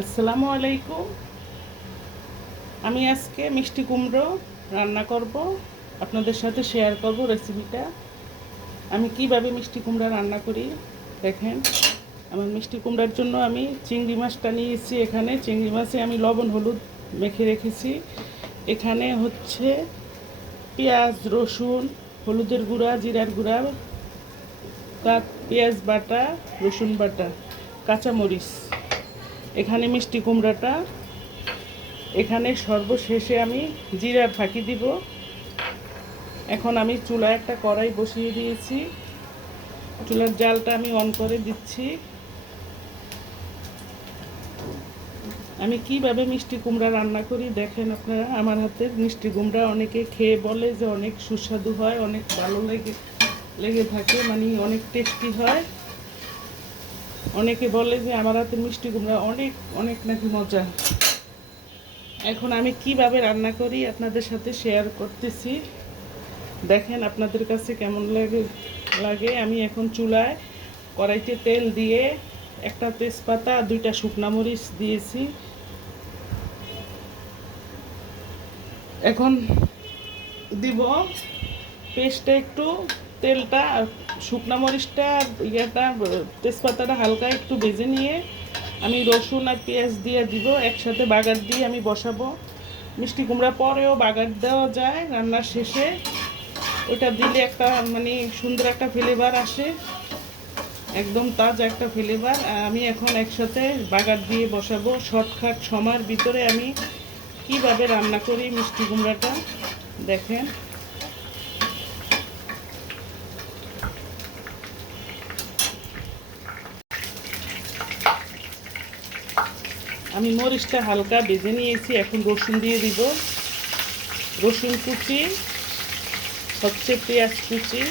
আসসালামু আলাইকুম। আমি আজকে মিষ্টি কুমড়ো রান্না করব, আপনাদের সাথে শেয়ার করব রেসিপিটা। আমি কিভাবে মিষ্টি কুমড়া রান্না করি দেখেন। আমার মিষ্টি কুমড়ার জন্য আমি চিংড়ি মাছটা নিয়েছি। এখানে চিংড়ি মাছে আমি লবণ হলুদ মেখে রেখেছি। এখানে হচ্ছে পেঁয়াজ, রসুন, হলুদের গুঁড়া, জিরার গুঁড়া, পেঁয়াজ বাটা, রসুন বাটা, কাঁচামরিচ। এখানে মিষ্টি কুমড়াটা, এখানে সর্বশেষে আমি জিরার ফাঁকি দিব। এখন আমি চুলায় একটা কড়াই বসিয়ে দিয়েছি, চুলার জালটা আমি অন করে দিচ্ছি। আমি কিভাবে মিষ্টি কুমড়া রান্না করি দেখেন আপনারা। আমার হাতের মিষ্টি কুমড়া অনেকে খেয়ে বলে যে অনেক সুস্বাদু হয়, অনেক ভালো লেগে থাকে, মানে অনেক টেস্টি হয়। অনেকে বলে যে আমার হাতের মিষ্টি কুমড়া অনেক অনেক নাকি মজা। এখন আমি কিভাবে রান্না করি আপনাদের সাথে শেয়ার করতেছি, দেখেন আপনাদের কাছে কেমন লাগে। আমি এখন চুলায় কড়াইতে তেল দিয়ে একটা তেজপাতা, দুইটা শুকনা মরিচ দিয়েছি। এখন দিব পেস্টটা, একটু তেলটা, শুকনা মরিচটা, তেজপাতাটা হালকা একটু ভেজে নিয়ে আমি রসুন আর পেঁয়াজ দিয়ে দিব। একসাথে বাগার দিয়ে আমি বসাবো। মিষ্টি কুমড়া পরেও বাগার দেওয়া যায় রান্নার শেষে, ওটা দিলে একটা মানে সুন্দর একটা ফ্লেভার আসে, একদম তাজা একটা ফ্লেভার। আমি এখন একসাথে বাগার দিয়ে বসাবো। শর্টকাট সময়ের ভিতরে আমি কিভাবে রান্না করি মিষ্টি কুমড়াটা দেখেন। আমি মরিচটা হালকা ভেজে নিয়েছি, এখন রসুন দিয়ে দিব। রসুন কুচি হচ্ছে, পেঁয়াজ কুচি,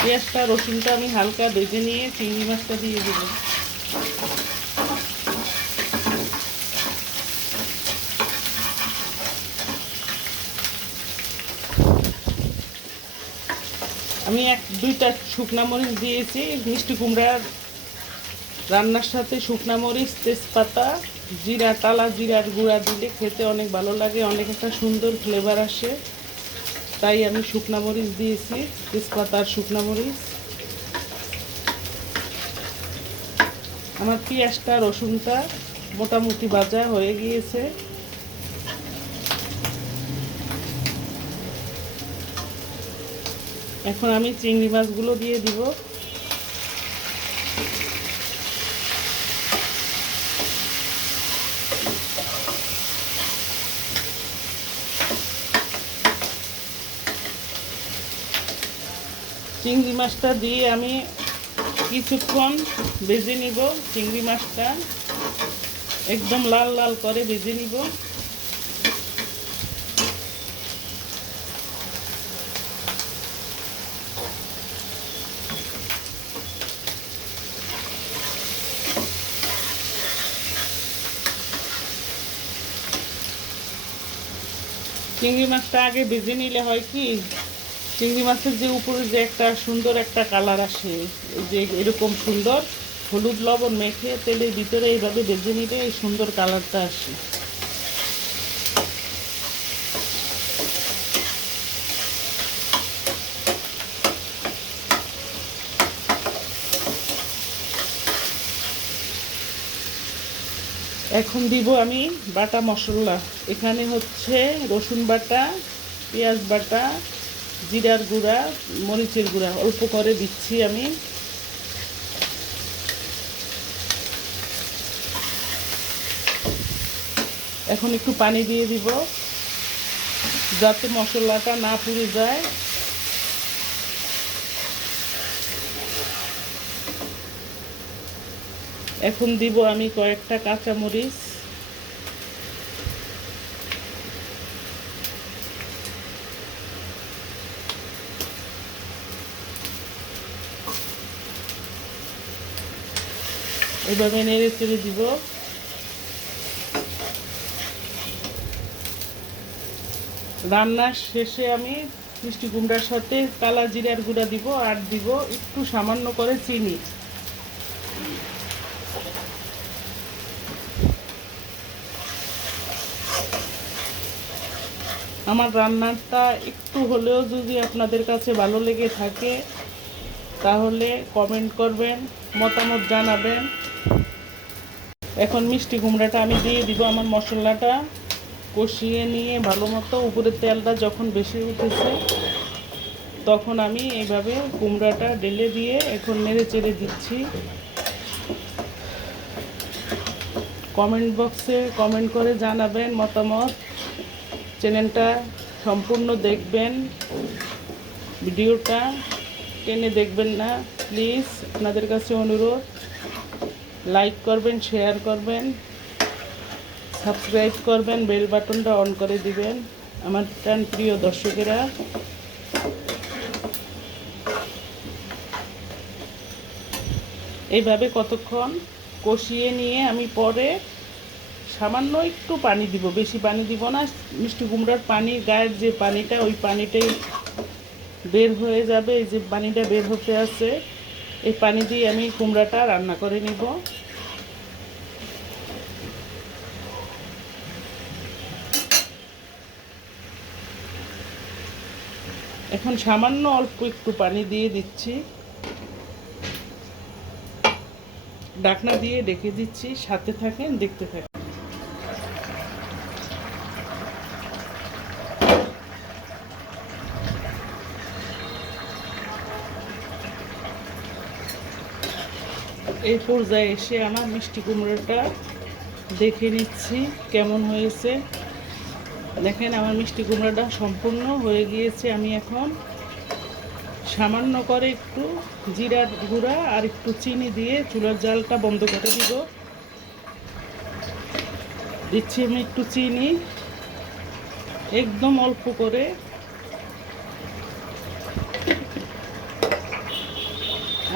পেঁয়াজটা রসুনটা আমি হালকা ভেজে নিয়ে চিংড়ি মাছটা দিয়ে দেব। আমি দুইটা শুকনা মরিচ দিয়েছি। মিষ্টি কুমড়ার রান্নার সাথে শুকনা মরিচ, তেজপাতা, জিরা, টালা জিরার গুঁড়া দিলে খেতে অনেক ভালো লাগে, অনেক একটা সুন্দর ফ্লেভার আসে। তাই আমি শুকনা মরিচ দিয়েছি, তেজপাতা আর শুকনা মরিচ। আমার পেঁয়াজটা রসুনটা মোটামুটি ভাজা হয়ে গিয়েছে। এখন আমি চিংড়ি মাছগুলো দিয়ে দিব। চিংড়ি মাছটা দিয়ে আমি কিছুক্ষণ ভেজে নিব। চিংড়ি মাছটা একদম লাল লাল করে ভেজে নিব। চিংড়ি মাছটা আগে ভেজে নিলে হয় কি, চিংড়ি মাছের যে উপরে যে একটা সুন্দর একটা কালার আসে, যে এরকম সুন্দর হলুদ লবণ মেখে তেলের ভিতরে এইভাবে ভেজে নিলে এই সুন্দর কালারটা আসে। এখন দিব আমি বাটা মশলা। এখানে হচ্ছে রসুন বাটা, পেঁয়াজ বাটা, জিরার গুঁড়া, মরিচের গুঁড়া অল্প করে দিচ্ছি আমি। এখন একটু পানি দিয়ে দিব যাতে মশলাটা না পুড়ে যায়। এখন দিব আমি কয়েকটা কাঁচামরিচ। এভাবে নেড়ে চেড়ে দিব। রান্নার শেষে আমি মিষ্টি কুমড়ার সাথে কালা জিরার গুঁড়া দিব আর দিব একটু সামান্য করে চিনি। আমার রান্নাটা একটু হলেও যদি আপনাদের কাছে ভালো লেগে থাকে তাহলে কমেন্ট করবেন, মতামত জানাবেন। এখন মিষ্টি কুমড়াটা আমি দিয়ে দিব। আমার মশলাটা কষিয়ে নিয়ে ভালো মতো উপরে তেলটা যখন বেশি উঠেছে তখন আমি এইভাবে কুমড়াটা ঢেলে দিয়ে এখন নেড়ে চেড়ে দিচ্ছি। কমেন্ট বক্সে কমেন্ট করে জানাবেন মতামত। চ্যানেলটা সম্পূর্ণ দেখবেন, ভিডিওটা টেনে দেখবেন না প্লিজ। আপনাদের কাছে অনুরোধ, লাইক করবেন, শেয়ার করবেন, সাবস্ক্রাইব করবেন, বেল বাটনটা অন করে দিবেন আমার প্রিয় দর্শকেরা। এইভাবে কতক্ষণ কষিয়ে নিয়ে আমি পরে সামান্য একটু পানি দিব, বেশি পানি দিব না। মিষ্টি কুমড়ার পানি, গায়ের যে পানিটা, ওই পানিটাই বের হয়ে যাবে। এই যে পানিটা বের হতে আছে, এই পানি দিয়ে আমি কুমড়াটা রান্না করে নিব। এখন সামান্য অল্প একটু পানি দিয়ে দিচ্ছি, ঢাকনা দিয়ে ঢেকে দিচ্ছি। সাথে থাকেন, দেখতে থাকেন। এই পর্যায়ে এসে আমার মিষ্টি কুমড়োটা দেখে নিচ্ছি কেমন হয়েছে। দেখেন আমার মিষ্টি কুমড়োটা সম্পূর্ণ হয়ে গিয়েছে। আমি এখন সামান্য করে একটু জিরার গুঁড়া আর একটু চিনি দিয়ে চুলার জালটা বন্ধ করে দিব। দিচ্ছি আমি একটু চিনি, একদম অল্প করে।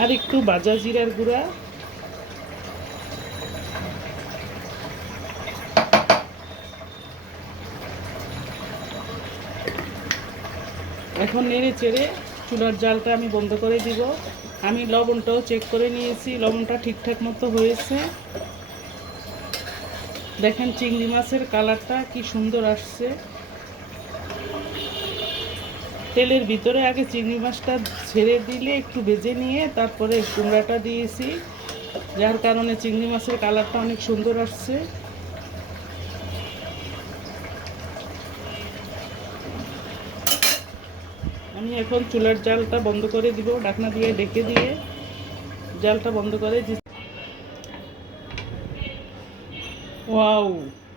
আর একটু ভাজা জিরার গুঁড়া। এখন নেড়ে চেড়ে চুলার জালটা আমি বন্ধ করে দিব। আমি লবণটাও চেক করে নিয়েছি, লবণটা ঠিকঠাক মতো হয়েছে। দেখেন চিংড়ি মাছের কালারটা কি সুন্দর আসছে। তেলের ভিতরে আগে চিংড়ি মাছটা ছেড়ে দিলে একটু ভেজে নিয়ে তারপরে কুমড়াটা দিয়েছি, যার কারণে চিংড়ি মাছের কালারটা অনেক সুন্দর আসছে। আমি এখন চুলার জালটা বন্ধ করে দিব, ঢাকনা দিয়ে ঢেকে দিয়ে জালটা বন্ধ করে দিচ্ছি। ওয়াও,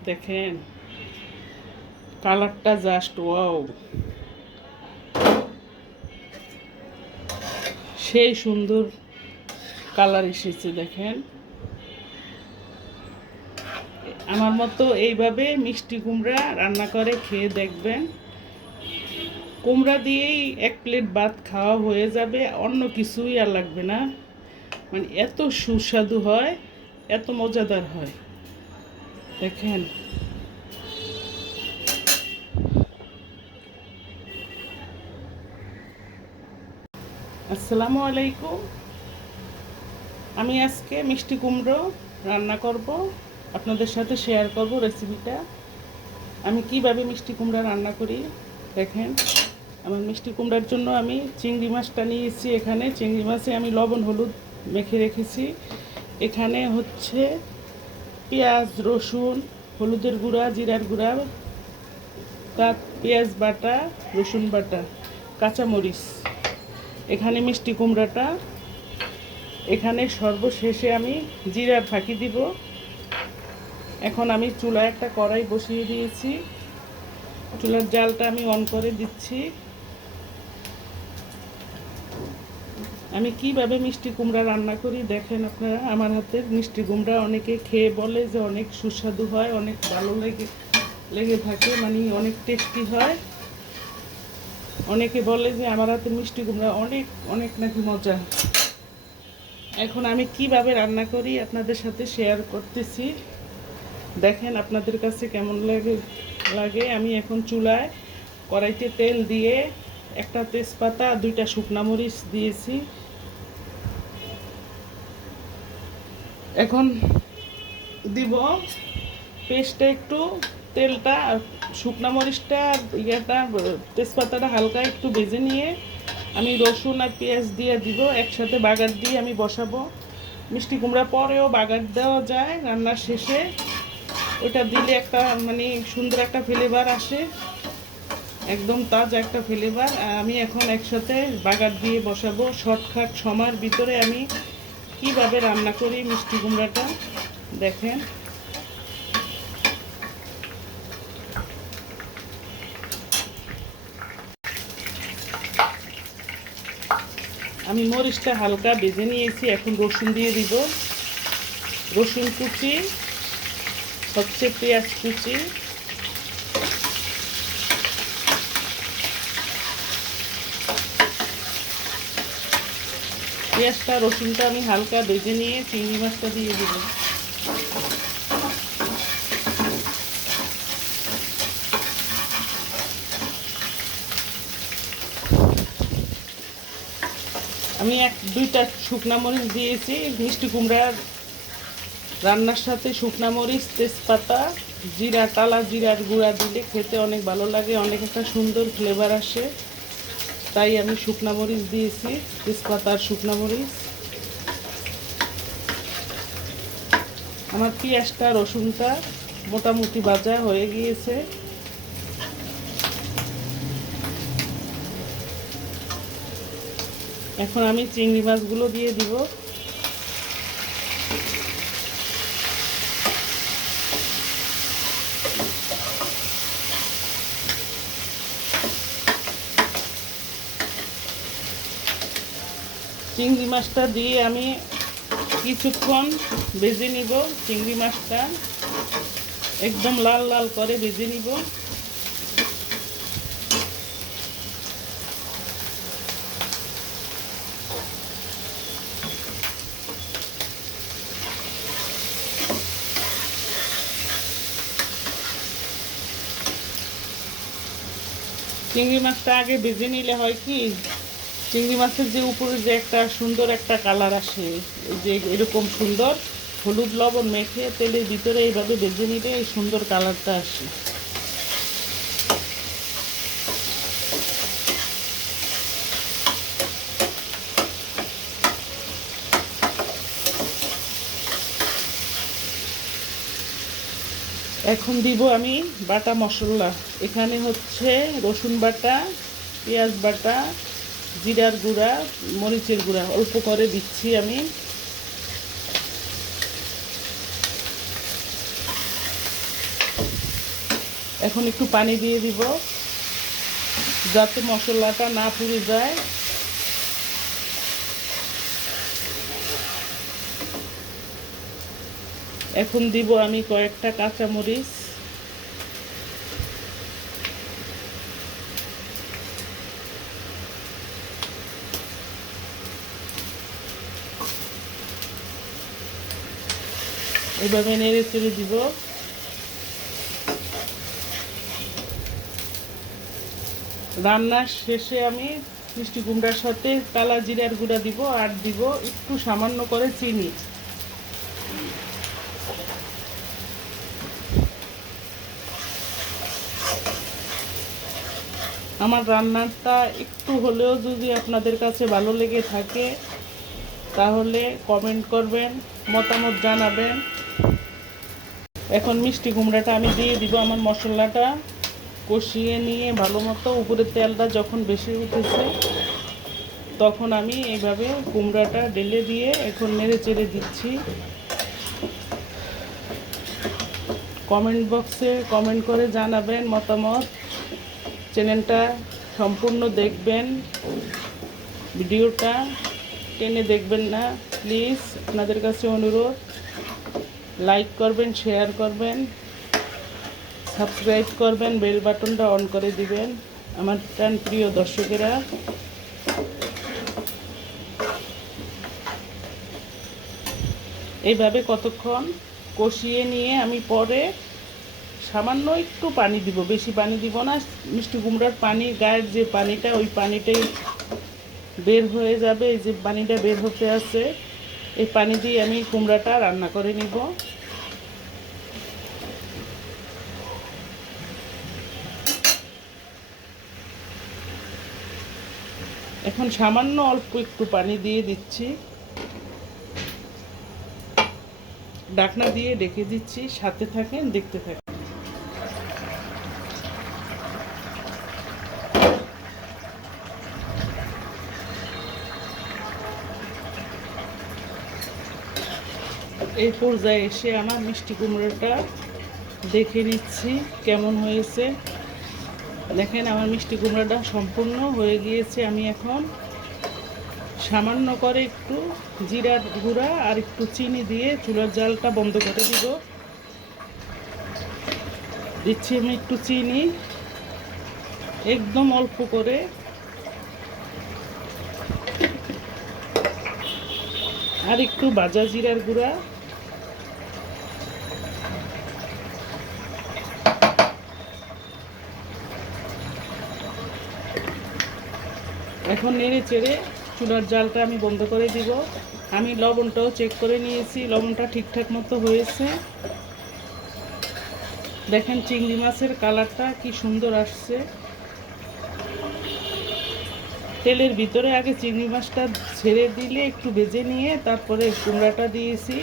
দেখেন কালারটা জাস্ট ওয়াও, সেই সুন্দর কালার এসেছে। দেখেন আমার মতো এইভাবে মিষ্টি কুমড়া রান্না করে খেয়ে দেখবেন। কুমড়া দিয়েই এক প্লেট ভাত খাওয়া হয়ে যাবে, অন্য কিছুই আর লাগবে না। মানে এত সুস্বাদু হয়, এত মজাদার হয়। দেখেন আসসালামু আলাইকুম। আমি আজকে মিষ্টি কুমড়ো রান্না করব, আপনাদের সাথে শেয়ার করব রেসিপিটা। আমি কিভাবে মিষ্টি কুমড়া রান্না করি দেখেন। আমার মিষ্টি কুমড়ার জন্য আমি চিংড়ি মাছটা নিয়েছি। এখানে চিংড়ি মাছে আমি লবণ হলুদ মেখে রেখেছি। এখানে হচ্ছে পেঁয়াজ, রসুন, হলুদের গুঁড়া, জিরার গুঁড়া, পেঁয়াজ বাটা, রসুন বাটা, কাঁচামরিচ। এখানে মিষ্টি কুমড়াটা, এখানে সর্বশেষে আমি জিরার ফাঁকি দিব। এখন আমি চুলায় একটা কড়াই বসিয়ে দিয়েছি, চুলার জালটা আমি অন করে দিচ্ছি। আমি কিভাবে মিষ্টি কুমড়া রান্না করি দেখেন আপনারা। আমার হাতের মিষ্টি কুমড়া অনেকে খেয়ে বলে যে অনেক সুস্বাদু হয়, অনেক ভালো লেগে থাকে, মানে অনেক টেস্টি হয়। অনেকে বলে যে আমার হাতের মিষ্টি কুমড়া অনেক অনেক নাকি মজা। এখন আমি কিভাবে রান্না করি আপনাদের সাথে শেয়ার করতেছি, দেখেন আপনাদের কাছে কেমন লাগে। আমি এখন চুলায় কড়াইতে তেল দিয়ে একটা তেজপাতা, 2টা শুকনা মরিচ দিয়েছি। এখন দিব পেস্টে একটু তেলটা, শুকনা মরিচটা, তেজপাতাটা হালকা একটু ভেজে নিয়ে আমি রসুন আর পেঁয়াজ দিয়ে দিব, একসাথে বাগার দিয়ে আমি বসাবো। মিষ্টি কুমড়া পরেও বাগার দেওয়া যায় রান্নার শেষে, ওটা দিলে একটা মানে সুন্দর একটা ফ্লেভার আসে, একদম তাজা একটা ফ্লেভার। আমি এখন একসাথে বাগার দিয়ে বসাবো। শর্টকাট সময়ের ভিতরে আমি কিভাবে রান্না করি মিষ্টি কুমড়াটা দেখেন। আমি মরিচটা হালকা ভেজে নিয়েছি, এখন রসুন দিয়ে দিব। রসুন কুচি হচ্ছে, পেঁয়াজ কুচি, পেঁয়াজটা রসুনটা আমি হালকা ভেজে নিয়ে চিংড়ি মাছটা দিয়ে দিব। আমি 2টা শুকনা মরিচ দিয়েছি। মিষ্টি কুমড়ার রান্নার সাথে শুকনা মরিচ, তেজপাতা, জিরা, টালা জিরার গুঁড়া দিলে খেতে অনেক ভালো লাগে, অনেক একটা সুন্দর ফ্লেভার আসে, তাই আমি শুকনা মরিচ দিয়েছি, তেজপাতা আর শুকনা মরিচ। আমার পেঁয়াজটা রসুনটা মোটামুটি ভাজা হয়ে গিয়েছে। এখন আমি চিংড়ি মাছগুলো দিয়ে দিব। চিংড়ি মাছটা দিয়ে আমি কিছুক্ষণ ভেজে নিব। চিংড়ি মাছটা একদম লাল লাল করে ভেজে নিব। চিংড়ি মাছটা আগে ভেজে নিলে হয় কি, চিংড়ি মাছের যে উপরে যে একটা সুন্দর একটা কালার আসে, যে এরকম সুন্দর হলুদ লবণ মেখে তেলের ভিতরে এইভাবে ভেজে নিলে এই সুন্দর কালারটা আসে। এখন দিব আমি বাটা মশলা। এখানে হচ্ছে রসুন বাটা, পেঁয়াজ বাটা, জিরার গুঁড়া, মরিচের গুঁড়া অল্প করে দিচ্ছি আমি। এখন একটু পানি দিয়ে দিব যাতে মশলাটা না পুড়ে যায়। এখন দিব আমি কয়েকটা কাঁচামরিচ। এভাবে নেড়ে চেড়ে দিব। রান্নার শেষে আমি মিষ্টি কুমড়ার সাথে কালা জিরার গুঁড়া দিব, আর দিব একটু সামান্য করে চিনি। আমার রান্নাটা একটু হলেও যদি আপনাদের কাছে ভালো লেগে থাকে তাহলে কমেন্ট করবেন, মতামত জানাবেন। এখন মিষ্টি কুমড়াটা আমি দিয়ে দিব। আমার মশলাটা কষিয়ে নিয়ে ভালো মতো উপরের তেলটা যখন বেশি উঠেছে তখন আমি এইভাবে কুমড়াটা ঢেলে দিয়ে এখন নেড়ে চেড়ে দিচ্ছি। কমেন্ট বক্সে কমেন্ট করে জানাবেন মতামত। চ্যানেলটা সম্পূর্ণ দেখবেন, ভিডিওটা টেনে দেখবেন না প্লিজ। আপনাদের কাছে অনুরোধ, লাইক করবেন, শেয়ার করবেন, সাবস্ক্রাইব করবেন, বেল বাটনটা অন করে দিবেন আমার প্রিয় দর্শকেরা। এইভাবে কতক্ষণ কষিয়ে নিয়ে আমি পরে সামান্য একটু পানি দিব, বেশি পানি দিব না। মিষ্টি কুমড়ার পানি, গায়ের যে পানিটা, ওই পানিটাই বের হয়ে যাবে। এই যে পানিটা বের হতে আছে, এই পানি দিয়ে আমি কুমড়াটা রান্না করে নিব। এখন সামান্য অল্প একটু পানি দিয়ে দিচ্ছি, ঢাকনা দিয়ে ঢেকে দিচ্ছি। সাথে থাকেন, দেখতে থাকেন। এই পর্যায়ে এসে আমার মিষ্টি কুমড়োটা দেখে নিচ্ছি কেমন হয়েছে। দেখেন আমার মিষ্টি কুমড়োটা সম্পূর্ণ হয়ে গিয়েছে। আমি এখন সামান্য করে একটু জিরার গুঁড়া আর একটু চিনি দিয়ে চুলার জালটা বন্ধ করে দিব। দিচ্ছি আমি একটু চিনি, একদম অল্প করে। আর একটু ভাজা জিরার গুঁড়া। এখন নেড়ে চেড়ে চুলার জালটা আমি বন্ধ করে দিব। আমি লবণটাও চেক করে নিয়েছি, লবণটা ঠিকঠাক মতো হয়েছে। দেখেন চিংড়ি মাছের কালারটা কি সুন্দর আসছে। তেলের ভিতরে আগে চিংড়ি মাছটা ছেড়ে দিলে একটু ভেজে নিয়ে তারপরে কুমড়াটা দিয়েছি,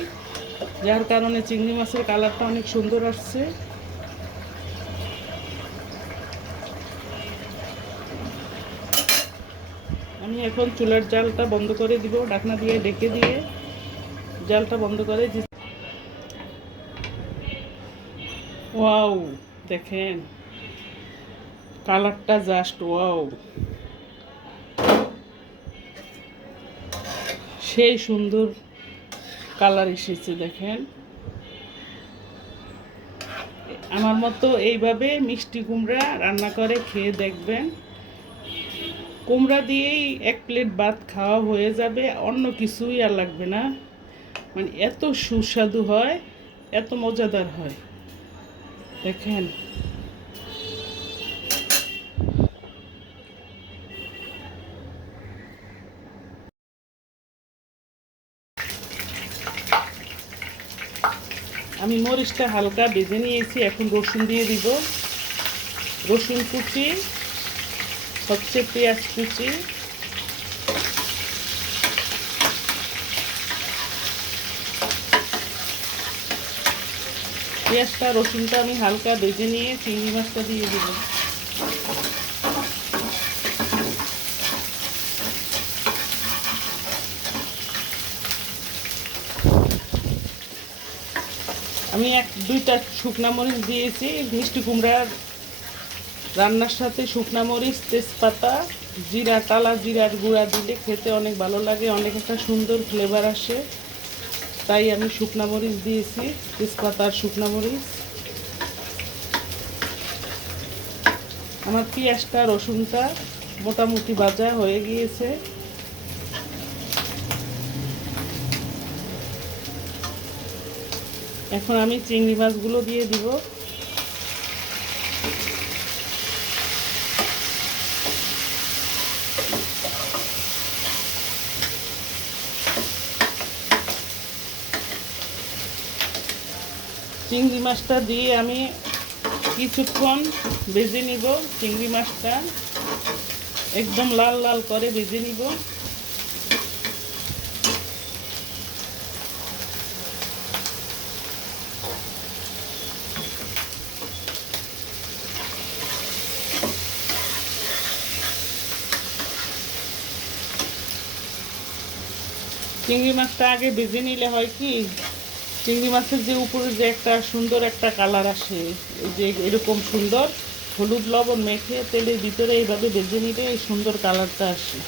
যার কারণে চিংড়ি মাছের কালারটা অনেক সুন্দর আসছে। আমি এখন চুলার জালটা বন্ধ করে দিব, ঢাকনা দিয়ে ঢেকে দিয়ে জালটা বন্ধ করে দিচ্ছি। ওয়াও, দেখেন কালারটা জাস্ট ওয়াও, সেই সুন্দর কালার এসেছে। দেখেন আমার মতো এইভাবে মিষ্টি কুমড়া রান্না করে খেয়ে দেখবেন। কুমড়া দিয়েই এক প্লেট ভাত খাওয়া হয়ে যাবে, অন্য কিছুই আর লাগবে না। মানে এত সুস্বাদু হয়, এত মজাদার হয়। দেখেন আমি মরিচটা হালকা ভেজে নিয়েছি। এখন রসুন দিয়ে দিব, রসুন কুচি হচ্ছে, পেঁয়াজ কুচি, পেঁয়াজটা রসুনটা আমি হালকা ভেজে নিয়ে চিংড়ি মাছটা দিয়ে দিব। আমি দুইটা শুকনা মরিচ দিয়েছি। মিষ্টি কুমড়ার রান্নার সাথে শুকনা মরিচ, তেজপাতা, জিরা, টালা জিরার গুঁড়া দিলে খেতে অনেক ভালো লাগে, অনেক একটা সুন্দর ফ্লেভার আসে। তাই আমি শুকনা মরিচ দিয়েছি, তেজপাতা আর শুকনা মরিচ। আমার পেঁয়াজটা রসুনটা মোটামুটি ভাজা হয়ে গিয়েছে। এখন আমি চিংড়ি মাছগুলো দিয়ে দিব। চিংড়ি মাছটা দিয়ে আমি কিছুক্ষণ ভেজে নিব। চিংড়ি মাছটা একদম লাল লাল করে ভেজে নিব। চিংড়ি মাছটা আগে ভেজে নিলে হয় কি, চিংড়ি মাছের যে উপরে যে একটা সুন্দর একটা কালার আসে, যে এরকম সুন্দর হলুদ লবণ মেখে তেলের ভিতরে এইভাবে ভেজে নিলে এই সুন্দর কালারটা আসে।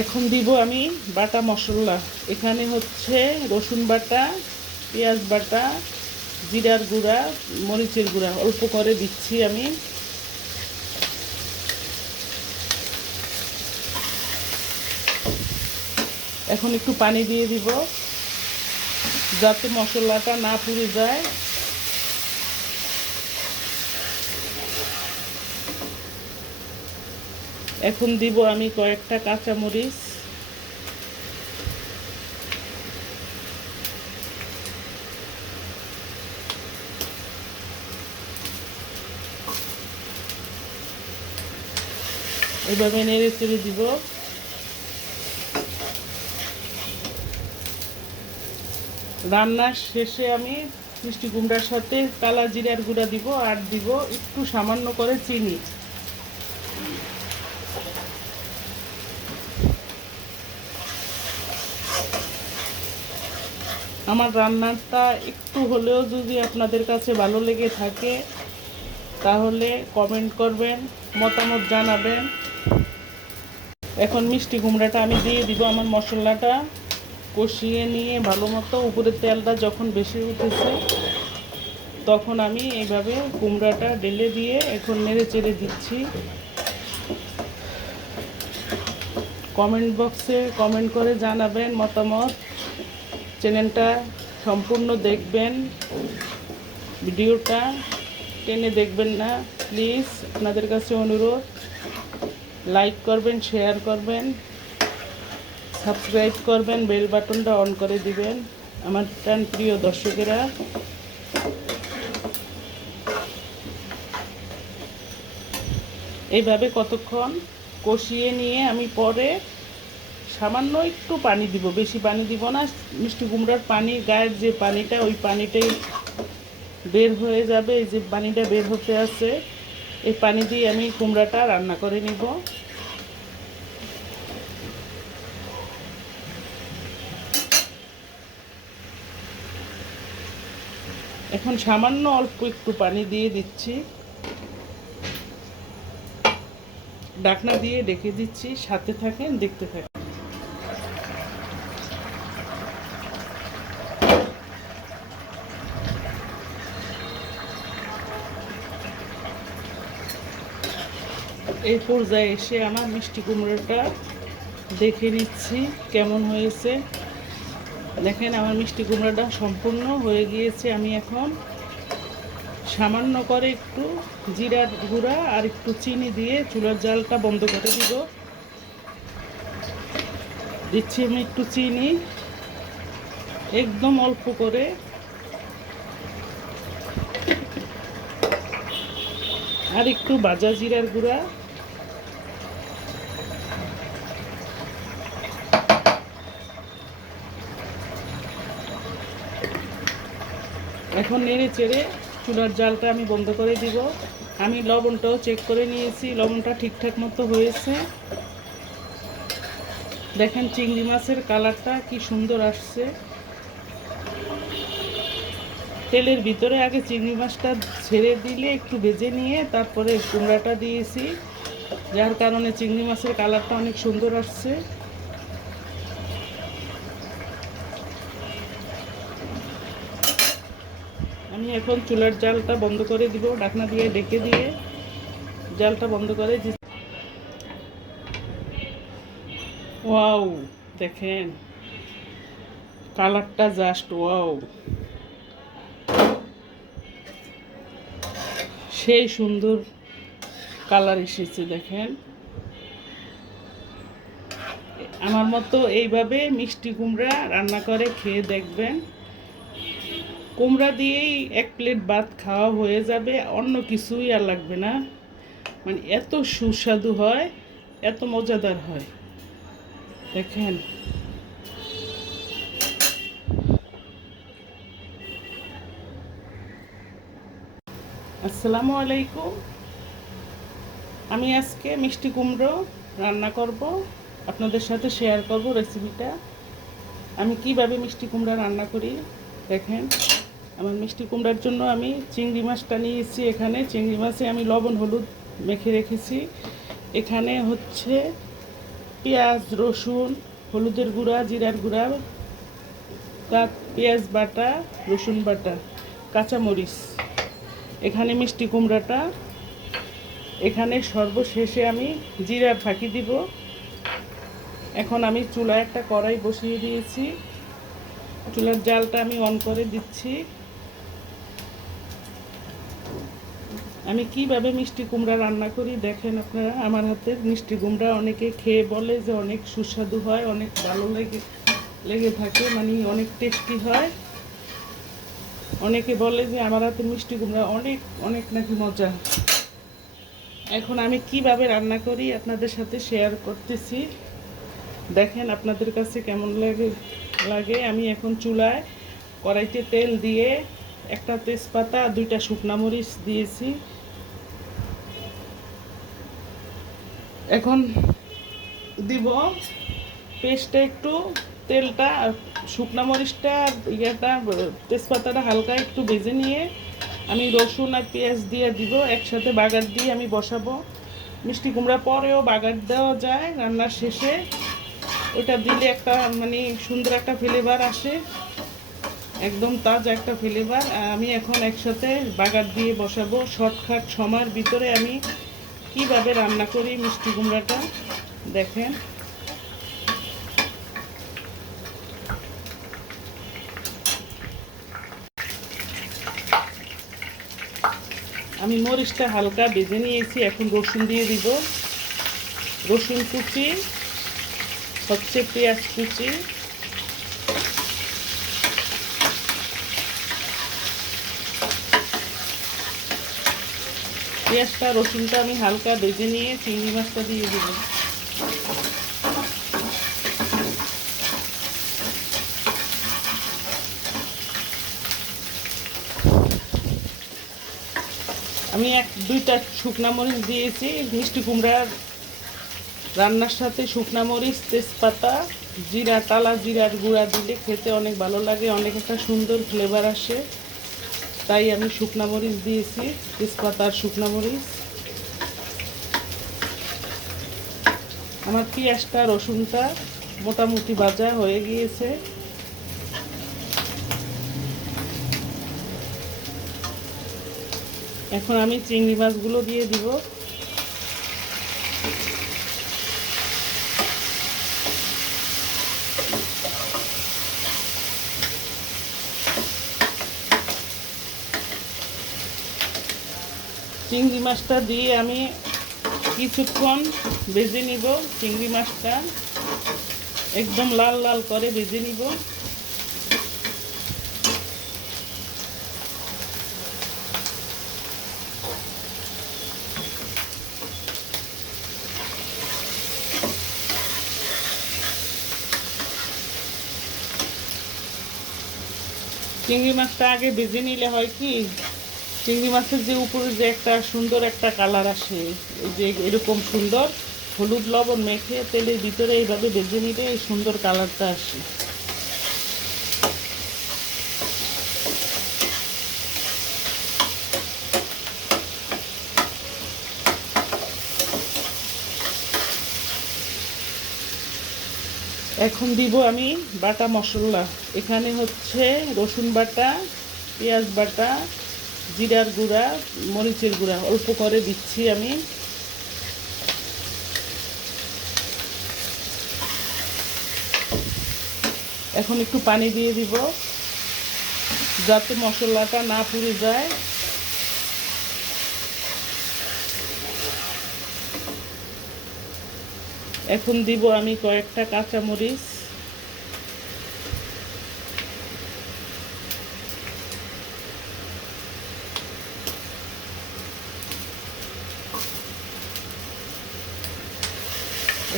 এখন দিব আমি বাটা মশলা। এখানে হচ্ছে রসুন বাটা, পেঁয়াজ বাটা, জিরার গুঁড়া, মরিচের গুঁড়া অল্প করে দিচ্ছি আমি। এখন একটু পানি দিয়ে দিব যাতে মশলাটা না পুড়ে যায়। এখন দিব আমি কয়েকটা কাঁচামরিচ। এভাবে নেড়ে চেড়ে দিব। রান্নার শেষে আমি মিষ্টি কুমড়ার সাথে কালা জিরার গুঁড়া দিব আর দিব একটু সামান্য করে চিনি। আমার রান্নাটা একটু হলেও যদি আপনাদের কাছে ভালো লেগে থাকে তাহলে কমেন্ট করবেন, মতামত জানাবেন। এখন মিষ্টি কুমড়াটা আমি দিয়ে দিব। আমার মশলাটা কষিয়ে নিয়ে ভালো মতো উপরের তেলটা যখন বেশি উঠেছে তখন আমি এইভাবে কুমড়াটা ঢেলে দিয়ে এখন নেড়ে চেড়ে দিচ্ছি। কমেন্ট বক্সে কমেন্ট করে জানাবেন মতামত। চ্যানেলটা সম্পূর্ণ দেখবেন, ভিডিওটা টেনে দেখবেন না প্লিজ। আপনাদের কাছে অনুরোধ, লাইক করবেন, শেয়ার করবেন, সাবস্ক্রাইব করবেন, বেল বাটনটা অন করে দিবেন আমার প্রিয় দর্শকেরা। এইভাবে কতক্ষণ কষিয়ে নিয়ে আমি পরে সামান্য একটু পানি দিব, বেশি পানি দিব না। মিষ্টি কুমড়ার পানি, গায়ের যে পানিটা, ওই পানিটাই বের হয়ে যাবে। এই যে পানিটা বের হতে আছে, এই পানি দিয়ে আমি কুমড়াটা রান্না করে নিব। এখন সামান্য অল্প একটু পানি দিয়ে দিচ্ছি, ঢাকনা দিয়ে ঢেকে দিচ্ছি। সাথে থাকেন, দেখতে থাকেন। এই পর্যায়ে এসে আমার মিষ্টি কুমড়োটা দেখে নিচ্ছি কেমন হয়েছে। দেখেন আমার মিষ্টি কুমড়োটা সম্পূর্ণ হয়ে গিয়েছে। আমি এখন সামান্য করে একটু জিরার গুঁড়া আর একটু চিনি দিয়ে চুলার জালটা বন্ধ করে দিব। দিচ্ছি আমি একটু চিনি, একদম অল্প করে। আর একটু ভাজা জিরার গুঁড়া। এখন নেড়ে চেড়ে চুলার জালটা আমি বন্ধ করে দিব। আমি লবণটাও চেক করে নিয়েছি, লবণটা ঠিকঠাক মতো হয়েছে। দেখেন চিংড়ি মাছের কালারটা কি সুন্দর আসছে। তেলের ভিতরে আগে চিংড়ি মাছটা ছেড়ে দিলে একটু ভেজে নিয়ে তারপরে কুমড়াটা দিয়েছি, যার কারণে চিংড়ি মাছের কালারটা অনেক সুন্দর আসছে। আমি এখন চুলার জালটা বন্ধ করে দিব, ঢাকনা দিয়ে ঢেকে দিয়ে জালটা বন্ধ করে দিচ্ছি। ওয়াও, দেখেন কালারটা জাস্ট ওয়াও, সেই সুন্দর কালার এসেছে। দেখেন আমার মতো এইভাবে মিষ্টি কুমড়া রান্না করে খেয়ে দেখবেন। কুমড়া দিয়েই এক প্লেট ভাত খাওয়া হয়ে যাবে, অন্য কিছুই আর লাগবে না। মানে এত সুস্বাদু হয়, এত মজাদার হয়। দেখেন আসসালামু আলাইকুম। আমি আজকে মিষ্টি কুমড়ো রান্না করব, আপনাদের সাথে শেয়ার করব রেসিপিটা। আমি কিভাবে মিষ্টি কুমড়া রান্না করি দেখেন। আমার মিষ্টি কুমড়ার জন্য আমি চিংড়ি মাছটা নিয়েছি। এখানে চিংড়ি মাছে আমি লবণ হলুদ মেখে রেখেছি। এখানে হচ্ছে পেঁয়াজ, রসুন, হলুদের গুঁড়া, জিরার গুঁড়া, পেঁয়াজ বাটা, রসুন বাটা, কাঁচামরিচ। এখানে মিষ্টি কুমড়াটা। এখানে সর্বশেষে আমি জিরার ফাঁকি দিব। এখন আমি চুলায় একটা কড়াই বসিয়ে দিয়েছি, চুলার জালটা আমি অন করে দিচ্ছি। আমি কিভাবে মিষ্টি কুমড়া রান্না করি দেখেন আপনারা। আমার হাতের মিষ্টি কুমড়া অনেকে খেয়ে বলে যে অনেক সুস্বাদু হয়, অনেক ভালো লেগে থাকে, মানে অনেক টেস্টি হয়। অনেকে বলে যে আমার হাতের মিষ্টি কুমড়া অনেক অনেক নাকি মজা। এখন আমি কিভাবে রান্না করি আপনাদের সাথে শেয়ার করতেছি, দেখেন আপনাদের কাছে কেমন লাগে। আমি এখন চুলায় কড়াইতে তেল দিয়ে একটা তেজপাতা, 2টা শুকনা মরিচ দিয়েছি। এখন দিব পেস্টে একটু, তেলটা শুকনা মরিচটা তেজপাতাটা হালকা একটু ভেজে নিয়ে আমি রসুন আর পেঁয়াজ দিয়ে দিব, একসাথে বাগার দিয়ে আমি বসাবো। মিষ্টি কুমড়া পরেও বাগার দেওয়া যায় রান্নার শেষে, ওটা দিলে একটা মানে সুন্দর একটা ফ্লেভার আসে, একদম তাজা একটা ফ্লেভার। আমি এখন একসাথে বাগার দিয়ে বসাবো। শর্টকাট সময়ের ভিতরে আমি কিভাবে রান্না করি মিষ্টি কুমড়াটা দেখেন। আমি মরিচটা হালকা ভেজে নিয়েছি, এখন রসুন দিয়ে দিব। রসুন কুচি হচ্ছে, পেঁয়াজ কুচি, পেঁয়াজটা রসুনটা আমি হালকা ভেজে নিয়ে চিংড়ি মাছটা দিয়ে দিব। আমি 1-2টা শুকনা মরিচ দিয়েছি। মিষ্টি কুমড়ার রান্নার সাথে শুকনা মরিচ, তেজপাতা, জিরা, টালা জিরার গুঁড়া দিলে খেতে অনেক ভালো লাগে, অনেক একটা সুন্দর ফ্লেভার আসে, তাই আমি শুকনা মরিচ দিয়েছি, তেজপাতা আর শুকনা মরিচ। আমার পেঁয়াজটা রসুনটা মোটামুটি ভাজা হয়ে গিয়েছে। এখন আমি চিংড়ি মাছগুলো দিয়ে দিব। চিংড়ি মাছটা দিয়ে আমি কিছুক্ষণ ভেজে নিব। চিংড়ি মাছটা একদম লাল লাল করে ভেজে নিব। চিংড়ি মাছটা আগে ভেজে নিলে হয় কি, চিংড়ি মাছের যে উপরে যে একটা সুন্দর একটা কালার আসে, এই যে এরকম সুন্দর হলুদ লবণ মেখে তেলের ভিতরে এইভাবে ভেজে নিলে এই সুন্দর কালারটা আসে। এখন দিব আমি বাটা মশলা। এখানে হচ্ছে রসুন বাটা, পেঁয়াজ বাটা, জিরার গুঁড়া, মরিচের গুঁড়া অল্প করে দিচ্ছি আমি। এখন একটু পানি দিয়ে দিব যাতে মশলাটা না পুড়ে যায়। এখন দিব আমি কয়েকটা কাঁচামরিচ।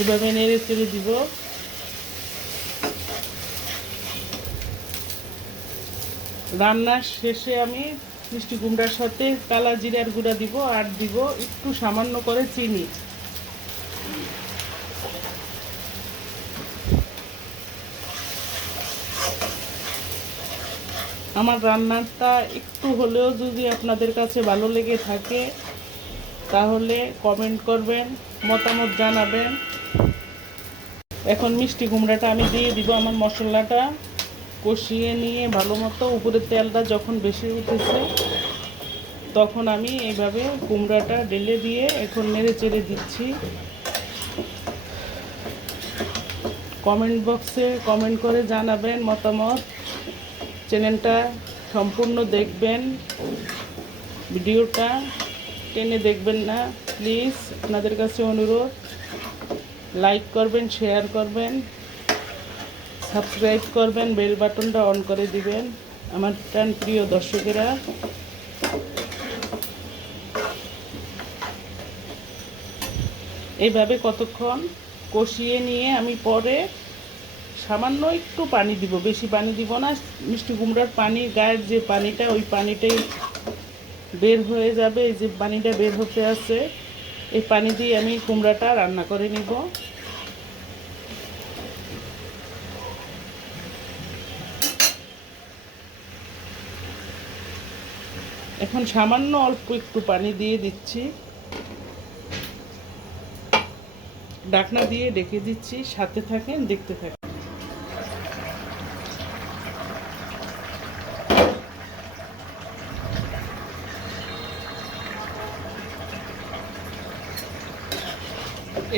এভাবে নেড়ে চেড়ে দিব। রান্নার শেষে আমি মিষ্টি কুমড়ার সাথে কালা জিরার গুঁড়া দিব, আর দিব একটু সামান্য করে চিনি। আমার রান্নাটা একটু হলেও যদি আপনাদের কাছে ভালো লেগে থাকে তাহলে কমেন্ট করবেন, মতামত জানাবেন। এখন মিষ্টি কুমড়াটা আমি দিয়ে দিব। আমার মশলাটা কষিয়ে নিয়ে ভালো মতো উপরের তেলটা যখন বেশি উঠেছে তখন আমি এইভাবে কুমড়াটা ঢেলে দিয়ে এখন নেড়ে চেড়ে দিচ্ছি। কমেন্ট বক্সে কমেন্ট করে জানাবেন মতামত। চ্যানেলটা সম্পূর্ণ দেখবেন, ভিডিওটা টেনে দেখবেন না প্লিজ। আপনাদের কাছে অনুরোধ, লাইক করবেন, শেয়ার করবেন, সাবস্ক্রাইব করবেন, বেল বাটনটা অন করে দিবেন আমার প্রিয় দর্শকেরা। এইভাবে কতক্ষণ কষিয়ে নিয়ে আমি পরে সামান্য একটু পানি দিব, বেশি পানি দিব না। মিষ্টি কুমড়ার পানি, গায়ের যে পানিটা, ওই পানিটাই বের হয়ে যাবে। এই যে পানিটা বের হতে আছে, এই পানি দিয়ে আমি কুমড়াটা রান্না করে নিব। এখন সামান্য অল্প একটু পানি দিয়ে দিচ্ছি, ঢাকনা দিয়ে ঢেকে দিচ্ছি। সাথে থাকেন, দেখতে থাকেন।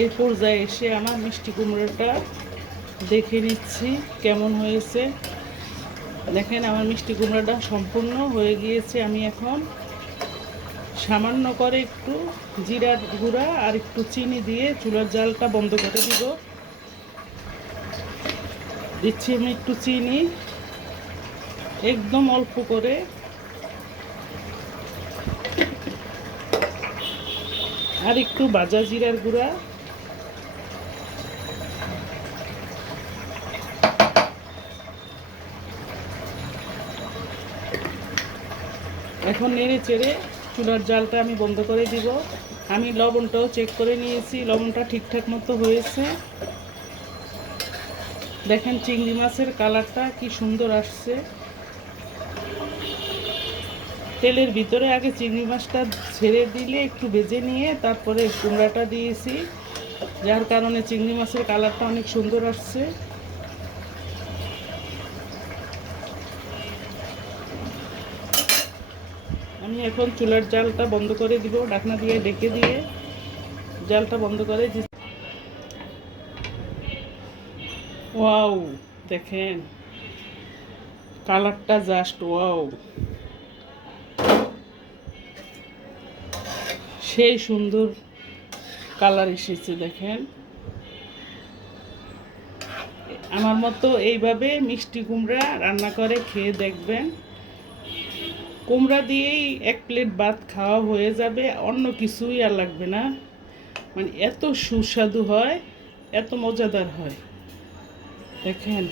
এই পর্যায়ে এসে আমার মিষ্টি কুমড়োটা দেখে নিচ্ছি কেমন হয়েছে। দেখেন আমার মিষ্টি কুমড়োটা সম্পূর্ণ হয়ে গিয়েছে। আমি এখন সামান্য করে একটু জিরার গুঁড়া আর একটু চিনি দিয়ে চুলার জালটা বন্ধ করে দিব। দিচ্ছি আমি একটু চিনি, একদম অল্প করে। আর একটু ভাজা জিরার গুঁড়া। এখন নেড়ে চেড়ে চুলার জালটা আমি বন্ধ করে দিব। আমি লবণটাও চেক করে নিয়েছি, লবণটা ঠিকঠাক মতো হয়েছে। দেখেন চিংড়ি মাছের কালারটা কি সুন্দর আসছে। তেলের ভিতরে আগে চিংড়ি মাছটা ছেড়ে দিলে একটু ভেজে নিয়ে তারপরে কুমড়াটা দিয়েছি, যার কারণে চিংড়ি মাছের কালারটা অনেক সুন্দর আসছে। আমি এখন চুলার জালটা বন্ধ করে দিব, ঢাকনা দিয়ে ঢেকে দিয়ে জালটা বন্ধ করে দিচ্ছি। ওয়াও, দেখেন কালারটা জাস্ট ওয়াও, সেই সুন্দর কালার এসেছে। দেখেন আমার মতো এইভাবে মিষ্টি কুমড়া রান্না করে খেয়ে দেখবেন। কুমড়া দিয়েই এক প্লেট ভাত খাওয়া হয়ে যাবে, অন্য কিছুই আর লাগবে না। মানে এত সুস্বাদু হয়, এত মজাদার হয়। দেখেন